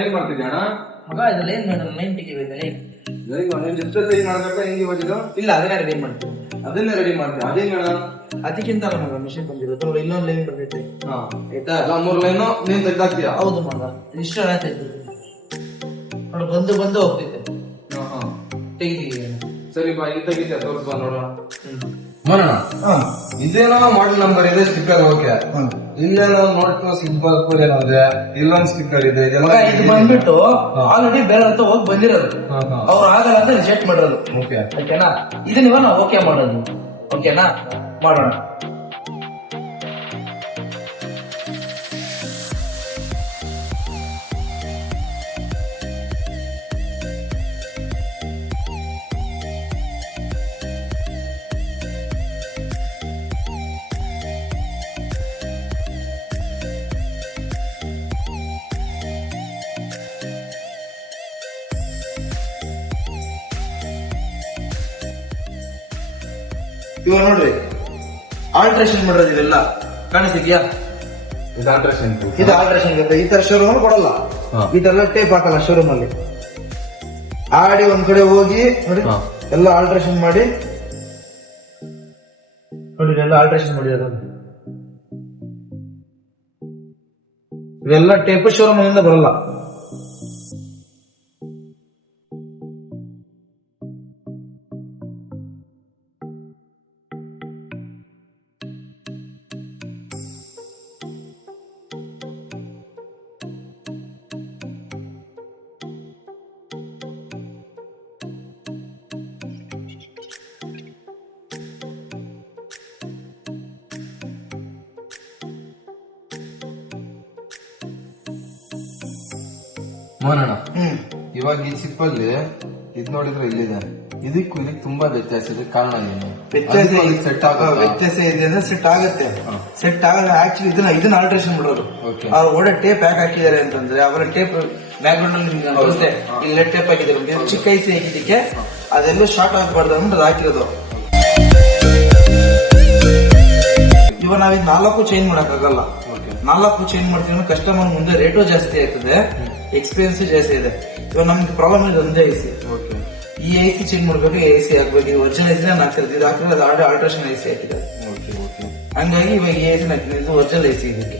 ಏನ್ ಮಾಡ್ತಿದ್ಯಾ ಅಣ್ಣ? ಮಗ ಇದ್ರಲ್ಲಿ ಏನ್ ಮಾಡೋದು? ಲೈನ್ ತೆಗಿಬೇಕಲ್ಲ. ಡಿಸ್ಪ್ಲೇ ಮಾಡ್ಬೇಕಾ ಹೆಂಗೆ ಇವಾಗಿದು? ಇಲ್ಲ, ಅದನ್ನ ರೆಡಿ ಮಾಡ್ತೀವಿ. ಅದನ್ನೇ ರೆಡಿ ಮಾಡ್ತೀವಿ. ಅದೇನ್ ಅಣ್ಣ? ಅದಕ್ಕಿಂತ ಮಗ ಮಿಷಿನ್ ಬಂದಿರೋದು ನೋಡಿ, ಇನ್ನೊಂದು ಲೈನ್ ಬರ್ತೈತೆ. ಆಯ್ತಾ? ಎಲ್ಲ 3 ಲೈನು ನೀನ್ ತೆಗ್ದಾಕ್ತೀಯ? ಹೌದು ಮಗ, ಇಷ್ಟು ತೆಗ್ದು ನೋಡಿ, ಬಂದು ಹೋಗ್ತೈತೆ. ತೆಗಿದೀವಿ. ಸರಿ ಬಾ, ಇಲ್ಲಿ ತೆಗಿತೀಯ ತೋರಿಸ್ಬಾ ನೋಡೋಣ. ಮಾಡೋಣ. ಇದೇನೋ ಮಾಡಲ್ ನಂಬರ್ ಇದೆ, ಸ್ಟಿಕ್ಕರ್ ಓಕೆ. ಇಲ್ಲೇನೋ ನೋಡ್ತು ಸಿಂಪಲ್ ಏನಾದ್ರೆ ಇಲ್ಲೊಂದ್ ಸ್ಟಿಕ್ಕರ್ ಇದೆ. ಇದು ಬಂದ್ಬಿಟ್ಟು ಆಲ್ರೆಡಿ ಬೇರೆ ಹತ್ರ ಹೋಗಿ ಬಂದಿರೋದು, ಅವ್ರು ಆಗಲ್ಲ ಅಂತ ರಿಜೆಕ್ಟ್ ಮಾಡಿರೋದು. ಓಕೆನಾ? ಇದನ್ನ ನಾವು ಓಕೆ ಮಾಡೋದು. ಓಕೆನಾ? ಮಾಡೋಣ. ಇವಾಗ ನೋಡ್ರಿ, ಆಲ್ಟ್ರೇಷನ್ ಮಾಡೋದು ಇವೆಲ್ಲ ಕಾಣಿಸ್ತಿದ್ಯಾ? ಇದು ಆಲ್ಟ್ರೇಷನ್ ಇರುತ್ತೆ. ಈ ತರ ಶೋರೂಮ್ ಕೊಡಲ್ಲ, ಈ ತರ ಟೇಪ್ ಹಾಕಲ್ಲ ಶೋರೂಮ್ ಅಲ್ಲಿ. ಆಡಿ ಒಂದ್ ಕಡೆ ಹೋಗಿ ನೋಡಿ, ಎಲ್ಲ ಆಲ್ಟ್ರೇಷನ್ ಮಾಡಿ ನೋಡಿ, ಎಲ್ಲ ಆಲ್ಟ್ರೇಷನ್ ಮಾಡಿರೋದು. ಇವೆಲ್ಲ ಟೇಪ್ ಶೋರೂಮ್ ಇಂದ ಬರಲ್ಲ. ಮೋನಣ್ಣ, ಇವಾಗ ಈ ಚಿಪ್ ಅಲ್ಲಿ ಇದ್ ನೋಡಿದ್ರೆ ಇಲ್ಲಿದೆ, ಇದಕ್ಕೂ ಇದಕ್ಕೆ ತುಂಬಾ ವ್ಯತ್ಯಾಸ ಇದೆ. ಕಾರಣ ಏನು? ಸೆಟ್ ವ್ಯತ್ಯಾಸ ಇದೆ ಅಂದ್ರೆ ಸೆಟ್ ಆಗುತ್ತೆ. ಸೆಟ್ ಆಗಲ್ಲ. ಆಕ್ಚುಲಿ ಇದನ್ನ ಆಲ್ಟ್ರೇಷನ್ ಮಾಡೋರು. ಅವ್ರು ಒಳ್ಳೆ ಟೇಪ್ ಯಾಕೆ ಹಾಕಿದ್ದಾರೆ ಅಂತಂದ್ರೆ, ಅವರ ಟೇಪ್ ಬ್ಯಾಕ್ ಗ್ರೌಂಡ್ ಅಲ್ಲಿ ಇಲ್ಲೇ ಟೇಪ್ ಹಾಕಿದ್ದಾರೆ. ಚಿಕ್ಕ ಐಸಿ ಹಾಕಿದ್ದಕ್ಕೆ ಅದೆಲ್ಲ ಶಾರ್ಟ್ ಆಗಬಾರ್ದು ಅಂದ್ಬಿಟ್ಟು ಹಾಕಿರೋದು. ಇವಾಗ ನಾವ್ 4 ಚೇಂಜ್ ಮಾಡಕ್ಕಾಗಲ್ಲ. 4 ಚೇಂಜ್ ಮಾಡ್ತೀವಿ, ಕಸ್ಟಮರ್ ಮುಂದೆ ರೇಟು ಜಾಸ್ತಿ ಆಯ್ತದೆ, ಎಕ್ಸ್ಪೀರಿಯನ್ಸ್ ಜಾಸ್ತಿ ಇದೆ. ಇವಾಗ ನಮ್ಗೆ ಪ್ರಾಬ್ಲಮ್ ಇದೆ ಒಂದೇ ಐಸಿ. ಈ ಐಸಿ ಚೇಂಜ್ ಮಾಡ್ಬೇಕು, ಐಸಿ ಹಾಕ್ಬೇಕು. ಇದು ಒರಿಜಿನಲ್ ಐಸಿ ಹಾಕಿರೋದು, ಇದು ಹಾಕಿರೋದು ಆಲ್ಟ್ರೇಷನ್ ಐಸಿ ಹಾಕಿದ್ದಾರೆ. ಹಂಗಾಗಿ ಇವಾಗ ಈ ಐಸಿ ಹಾಕಿದ್ರೆ ಇದು ಒರಿಜಿನಲ್ ಐಸಿ ಇದಕ್ಕೆ.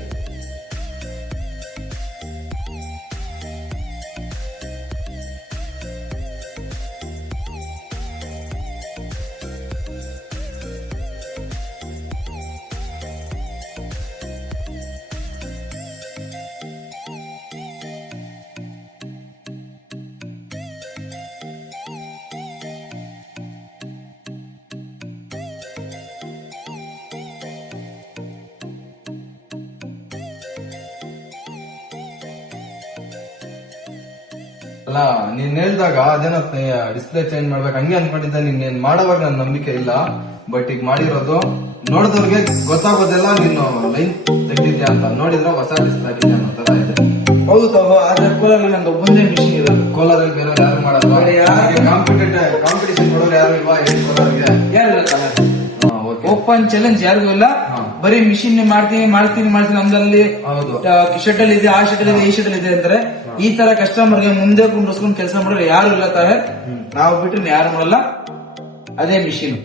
ಅಲ್ಲ, ನೀನ್ ಹೇಳ್ದಾಗ ಅದೇನೋ ಡಿಸ್ಪ್ಲೇ ಚೇಂಜ್ ಮಾಡ್ಬೇಕು ಹಂಗೆ ಅನ್ಕೊಂಡಿದ್ದೆ. ನೀನ್ ಮಾಡೋವಾಗ ನನ್ ನಂಬಿಕೆ ಇಲ್ಲ. ಬಟ್ ಈಗ ಮಾಡಿರೋದು ನೋಡಿದವ್ರಿಗೆ ಗೊತ್ತಾಗೋದೆಲ್ಲ ನೀನು ಲೈನ್ ತೆಗ್ದಿದ್ಯಾ ಅಂತ. ನೋಡಿದ್ರೆ ಹೊಸ ಡಿಸ್ಪ್ಲೇ ಆಗಿದ್ಯಾ ಅನ್ನೋ ತರ ಇದೆ. ಹೌದು ತಗೋ, ಆದ್ರೆ ಕೋಲಾರಲ್ಲಿ ನಂಗೆ ಒಬ್ಬಂದೇ ಮಿಷಿನ್ ಇರೋದು. ಕೋಲಾರಲ್ಲಿ ಬೇರೆ ಯಾರು ಮಾಡಲ್ವಾ? ಕಾಂಪಿಟೇಷನ್ ಕೊಡೋರು ಯಾರು ಇಲ್ವಾ ಕೋಲಾರ್ಗೆ? ಓಪನ್ ಚಾಲೆಂಜ್ ಯಾರಿಗೂ ಇಲ್ಲ. ಬರೀ ಮಿಷಿನ್ ಮಾಡ್ತೀನಿ ನಮ್ದಲ್ಲಿ ಶಟಲ್ ಇದೆ, ಆ ಶಟಲ್ ಇದೆ, ಈ ಶಟಲ್ ಇದೆ ಅಂತಾರೆ. ಈ ತರ ಕಸ್ಟಮರ್ಗೆ ಮುಂದೆ ಕುಂಡಿಸ್ಕೊಂಡು ಕೆಲಸ ಮಾಡೋರು ಯಾರು ಇಲ್ಲ ತಾರೆ. ನಾವು ಬಿಟ್ಟರೆ ಯಾರು ಮಾಡಲ್ಲ. ಅದೇ ಮಿಷಿನ್.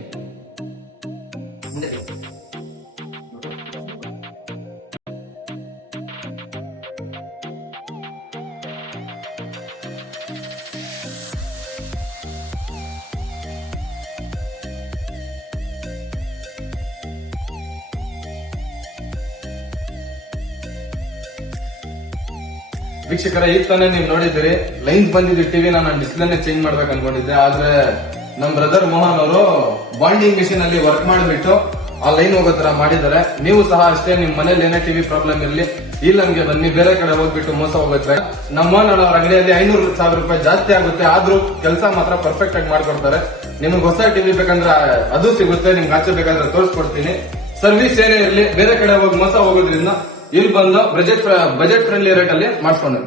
ವೀಕ್ಷಕರ, ಈಗ ತಾನೇ ನೀವು ನೋಡಿದ್ದೀರಿ ಲೈನ್ಸ್ ಬಂದಿದ್ದು ಟಿವಿ. ನಾನು ಡಿಸ್ಪ್ಲೇನೆ ಚೇಂಜ್ ಮಾಡ್ಬೇಕು ಅನ್ಕೊಂಡಿದ್ದೆ. ಆದ್ರೆ ನಮ್ ಬ್ರದರ್ ಮೋಹನ್ ಅವರು ಬಾಂಡಿಂಗ್ ಮಿಷಿನ್ ಅಲ್ಲಿ ವರ್ಕ್ ಮಾಡಿಬಿಟ್ಟು ಆ ಲೈನ್ ಹೋಗೋ ತರ ಮಾಡಿದ್ದಾರೆ. ನೀವು ಸಹ ಅಷ್ಟೇ, ನಿಮ್ ಮನೇಲಿ ಏನೇ ಟಿವಿ ಪ್ರಾಬ್ಲಮ್ ಇರ್ಲಿ, ಇಲ್ಲಿ ನಮ್ಗೆ ಬನ್ನಿ. ಬೇರೆ ಕಡೆ ಹೋಗ್ಬಿಟ್ಟು ಮೋಸ ಹೋಗುತ್ತೆ. ನಮ್ಮ ಮೋಹನ್ ಅವ್ರ ಅಂಗಡಿಯಲ್ಲಿ 500,000 ರೂಪಾಯಿ ಜಾಸ್ತಿ ಆಗುತ್ತೆ, ಆದ್ರೂ ಕೆಲಸ ಮಾತ್ರ ಪರ್ಫೆಕ್ಟ್ ಆಗಿ ಮಾಡ್ಕೊಡ್ತಾರೆ. ನಿಮ್ಗೆ ಹೊಸ ಟಿವಿ ಬೇಕಂದ್ರೆ ಅದು ಸಿಗುತ್ತೆ, ನಿಮ್ಗೆ ಆಚೆ ಬೇಕಾದ್ರೆ ತೋರಿಸ್ಕೊಡ್ತೀನಿ. ಸರ್ವಿಸ್ ಏನೇ ಇರ್ಲಿ, ಬೇರೆ ಕಡೆ ಹೋಗಿ ಮೋಸ ಹೋಗೋದ್ರಿಂದ ಇಲ್ಲಿ ಬಂದು ಬಜೆಟ್ ಫ್ರೆಂಡ್ಲಿ ರೇಟ್ ಅಲ್ಲಿ ಮಾಡಿಸ್ಕೊಂಡು